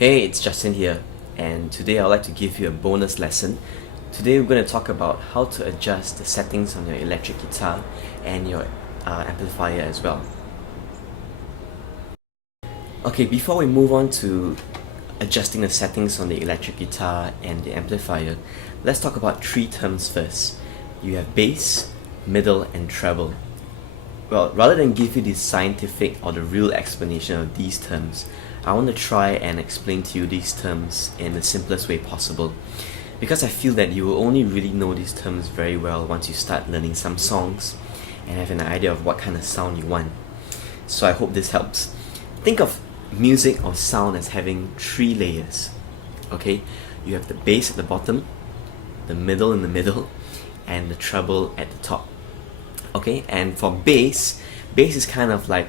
Hey, it's Justin here, and today I'd like to give you a bonus lesson. Today we're going to talk about how to adjust the settings on your electric guitar and your amplifier as well. Okay, before we move on to adjusting the settings on the electric guitar and the amplifier, let's talk about three terms first. You have bass, middle, and treble. Well, rather than give you the scientific or the real explanation of these terms, I want to try and explain to you these terms in the simplest way possible, because I feel that you will only really know these terms very well once you start learning some songs and have an idea of what kind of sound you want. So I hope this helps. Think of music or sound as having three layers. Okay, you have the bass at the bottom, the middle in the middle, and the treble at the top. Okay, and for bass is kind of like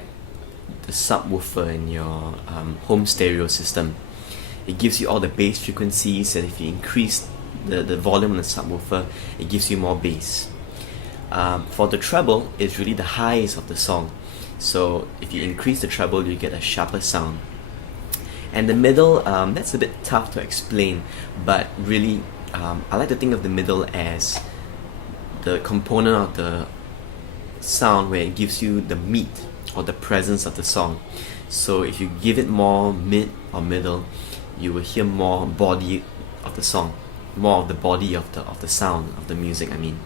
the subwoofer in your home stereo system. It gives you all the bass frequencies, and if you increase the volume on the subwoofer, it gives you more bass. For the treble, it's really the highs of the song. So if you increase the treble, you get a sharper sound. And the middle, that's a bit tough to explain, but really I like to think of the middle as the component of the sound where it gives you the meat or the presence of the song. So if you give it more mid or middle, you will hear more body of the song, more of the body of the sound of the music, I mean.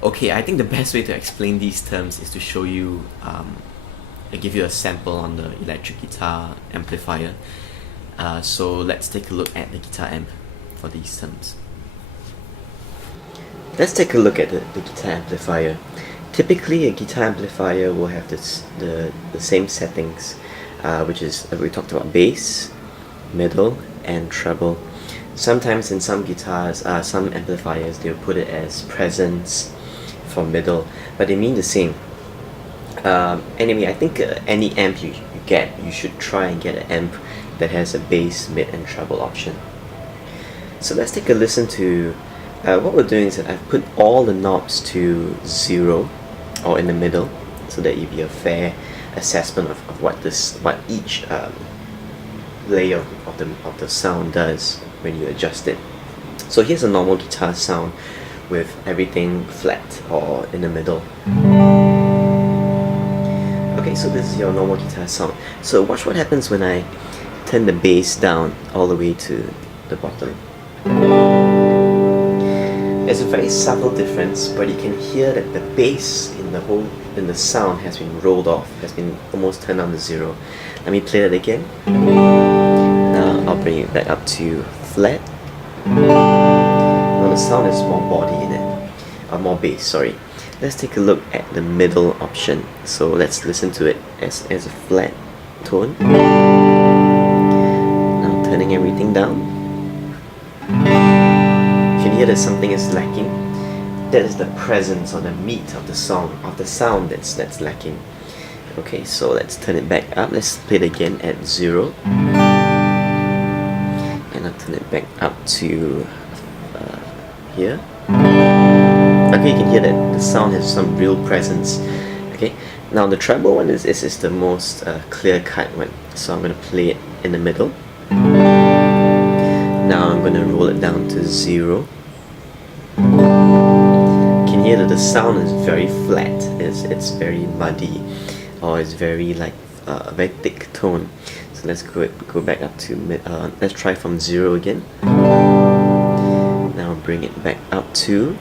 Okay, I think the best way to explain these terms is to show you, I give you a sample on the electric guitar amplifier. So let's take a look at the guitar amp for these terms. Let's take a look at the guitar amplifier. Typically, a guitar amplifier will have the same settings, which is, we talked about, bass, middle, and treble. Sometimes in some guitars, some amplifiers, they'll put it as presence for middle, but they mean the same. Anyway, I think any amp you get, you should try and get an amp that has a bass, mid, and treble option. So let's take a listen to what we're doing is that I've put all the knobs to 0 or in the middle, so that you be a fair assessment of what each layer of the sound does when you adjust it. So here's a normal guitar sound with everything flat or in the middle. Okay, so this is your normal guitar sound. So watch what happens when I turn the bass down all the way to the bottom. There's a very subtle difference, but you can hear that the bass in the sound has been rolled off, has been almost turned down to 0. Let me play that again. Now I'll bring it back up to flat. Now the sound has more body in it, or more bass, sorry. Let's take a look at the middle option. So let's listen to it as a flat tone. Now turning everything down. You can hear that something is lacking. That is the presence or the meat of the song, of the sound that's lacking. Okay, so let's turn it back up. Let's play it again at 0. And I'll turn it back up to here. Okay, you can hear that the sound has some real presence. Okay, now the treble one is the most clear-cut one. So I'm going to play it in the middle. Now I'm going to roll it down to 0. You can hear that the sound is very flat. It's very muddy, or it's very like a very thick tone. So let's go back up to mid. Let's try from 0 again. Now bring it back up to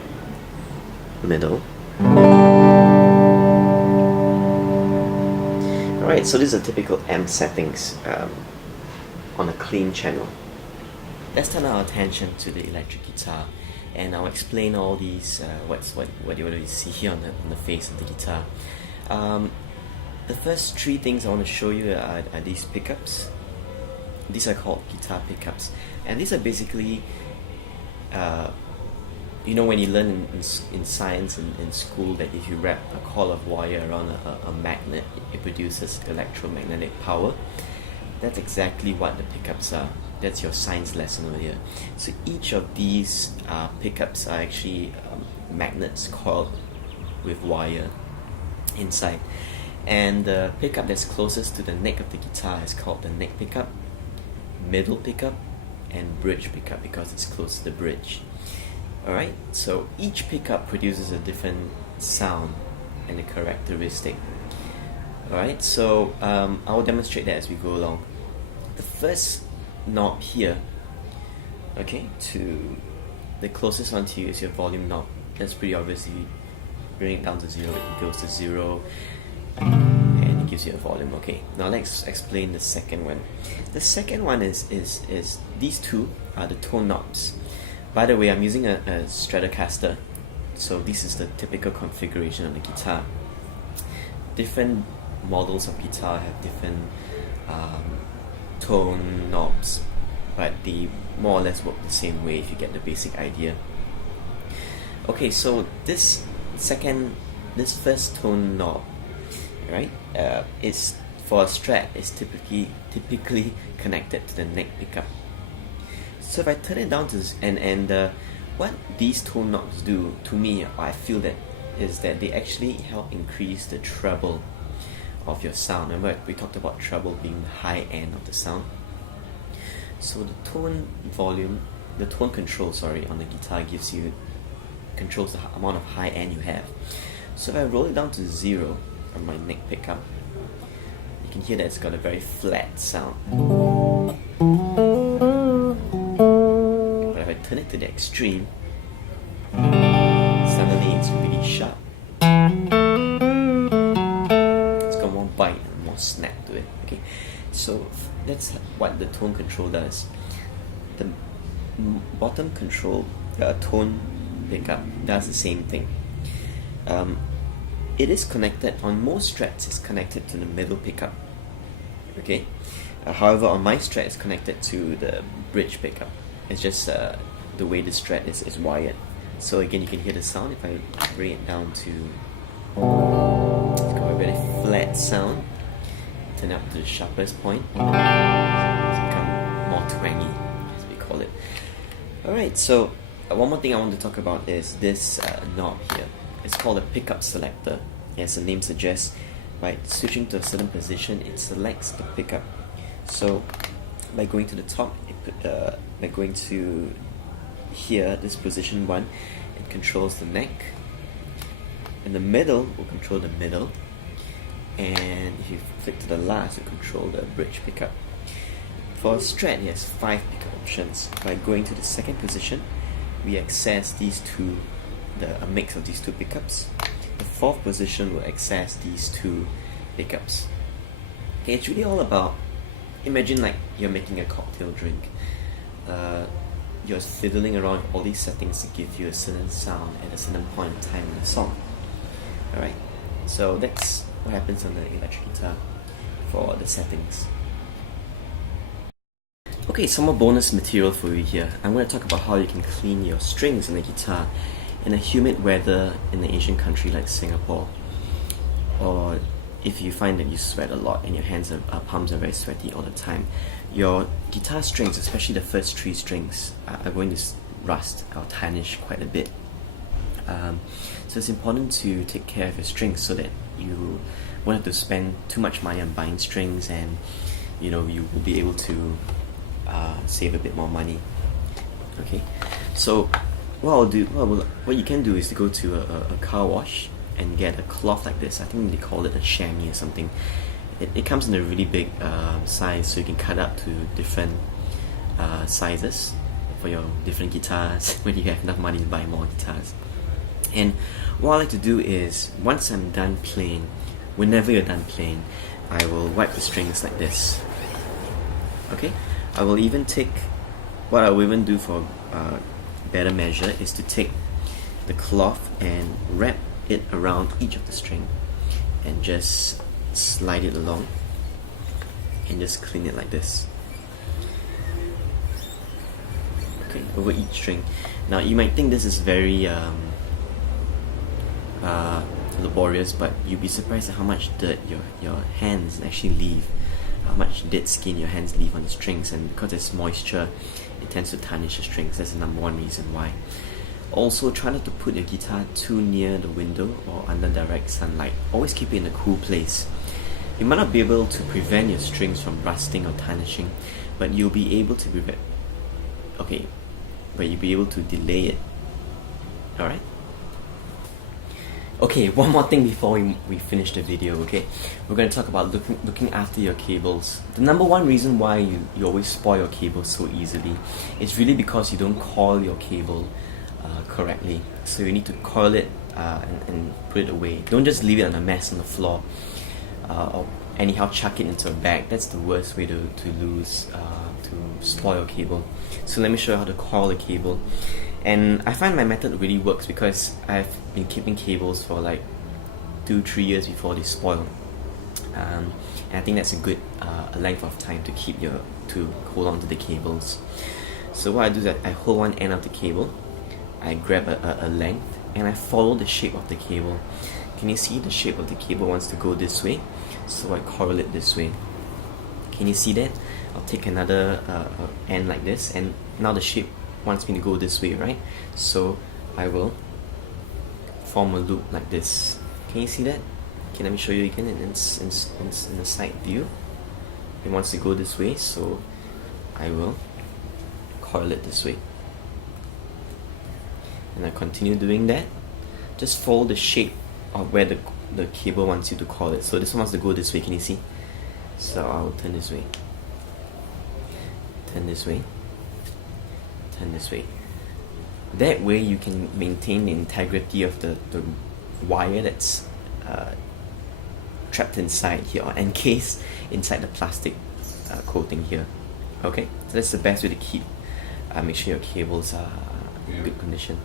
middle. Alright, so these are typical amp settings on a clean channel. Let's turn our attention to the electric guitar, and I'll explain all these, what you see here on the face of the guitar. The first three things I want to show you are these pickups. These are called guitar pickups, and these are basically, you know, when you learn in science in school that if you wrap a coil of wire around a magnet, it produces electromagnetic power. That's exactly what the pickups are. That's your science lesson over here. So each of these pickups are actually magnets coiled with wire inside. And the pickup that's closest to the neck of the guitar is called the neck pickup. middle pickup and bridge pickup because it's close to the bridge. Alright, so each pickup produces a different sound and a characteristic. Alright, so I will demonstrate that as we go along. The first knob here, okay, to the closest one to you is your volume knob. That's pretty obvious. You bring it down to 0, it goes to 0 and it gives you a volume. Okay, now let's explain the second one. The second one is these two are the tone knobs. By the way, I'm using a Stratocaster, so this is the typical configuration of the guitar. Different models of guitar have different tone knobs, but they more or less work the same way if you get the basic idea. Okay, so this first tone knob, right, is for a Strat, is typically connected to the neck pickup. So if I turn it down to what these tone knobs do to me, I feel that is that they actually help increase the treble of your sound. Remember we talked about treble being the high end of the sound. So the tone control on the guitar controls the amount of high end you have. So if I roll it down to 0 on my neck pickup, you can hear that it's got a very flat sound. But if I turn it to the extreme, suddenly it's really sharp. It's got more bite and more snap to it. Okay, so that's what the tone control does. The bottom control, tone pickup, does the same thing. It is connected, on most Strats, it's connected to the middle pickup. Okay, however, on my Strat, it's connected to the bridge pickup. It's just the way the Strat is wired. So again, you can hear the sound. If I bring it down to, it's got a very flat sound. Turn it up to the sharpest point. It's become more twangy, as we call it. Alright, so one more thing I want to talk about is this knob here. It's called a pickup selector. As the name suggests, by switching to a certain position, it selects the pickup. So by going to the top, by going to here, this position 1, it controls the neck. And the middle will control the middle. And if you flick to the last, it will control the bridge pickup. For a Strat, it has 5 pickup options. By going to the second position, we access a mix of these two pickups. The fourth position will access these two pickups. Okay, it's really all about, imagine like you're making a cocktail drink. You're fiddling around with all these settings to give you a certain sound at a certain point in time in the song. Alright, so that's what happens on the electric guitar for the settings. Okay, some more bonus material for you here. I'm going to talk about how you can clean your strings on the guitar in a humid weather in an Asian country like Singapore, or if you find that you sweat a lot and your palms are very sweaty all the time. Your guitar strings, especially the first 3 strings, are going to rust or tarnish quite a bit. So it's important to take care of your strings so that you won't have to spend too much money on buying strings, and you will be able to save a bit more money. Okay, so what you can do is to go to a car wash and get a cloth like this. I think they call it a chamois or something. It comes in a really big size, so you can cut up to different sizes for your different guitars when you have enough money to buy more guitars. And what I like to do is, once I'm done playing, whenever you're done playing, I will wipe the strings like this. Okay, what I will even do for better measure is to take the cloth and wrap it around each of the string and just slide it along and just clean it like this. Okay, over each string. Now you might think this is very laborious, but you'll be surprised at how much dirt your hands actually leave, how much dead skin your hands leave on the strings, and because there's moisture, it tends to tarnish the strings. That's the number one reason why. Also, try not to put your guitar too near the window or under direct sunlight. Always keep it in a cool place. You might not be able to prevent your strings from rusting or tarnishing, but you'll be able to delay it. Alright? Okay, one more thing before we finish the video, okay? We're going to talk about looking after your cables. The number one reason why you always spoil your cables so easily is really because you don't coil your cable correctly. So you need to coil it and put it away. Don't just leave it on a mess on the floor or anyhow chuck it into a bag. That's the worst way to spoil your cable. So let me show you how to coil the cable. And I find my method really works because I've been keeping cables for like 2-3 years before they spoil. And I think that's a good length of time to hold on to the cables. So what I do is that I hold one end of the cable, I grab a length, and I follow the shape of the cable. Can you see the shape of the cable wants to go this way? So I coil it this way. Can you see that? I'll take another end like this, and now the shape wants me to go this way, right? So I will form a loop like this. Can you see that? Okay, let me show you again in the side view. It wants to go this way, so I will coil it this way. And I continue doing that. Just follow the shape of where the cable wants you to coil it. So this one wants to go this way, can you see? So I will turn this way. Turn this way. Turn this way. That way you can maintain the integrity of the wire that's trapped inside here, or encased inside the plastic coating here. Okay, so that's the best way to keep make sure your cables are in good condition.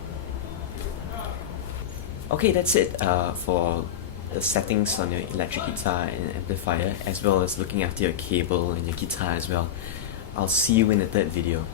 Okay, that's it for the settings on your electric guitar and amplifier, as well as looking after your cable and your guitar as well. I'll see you in the third video.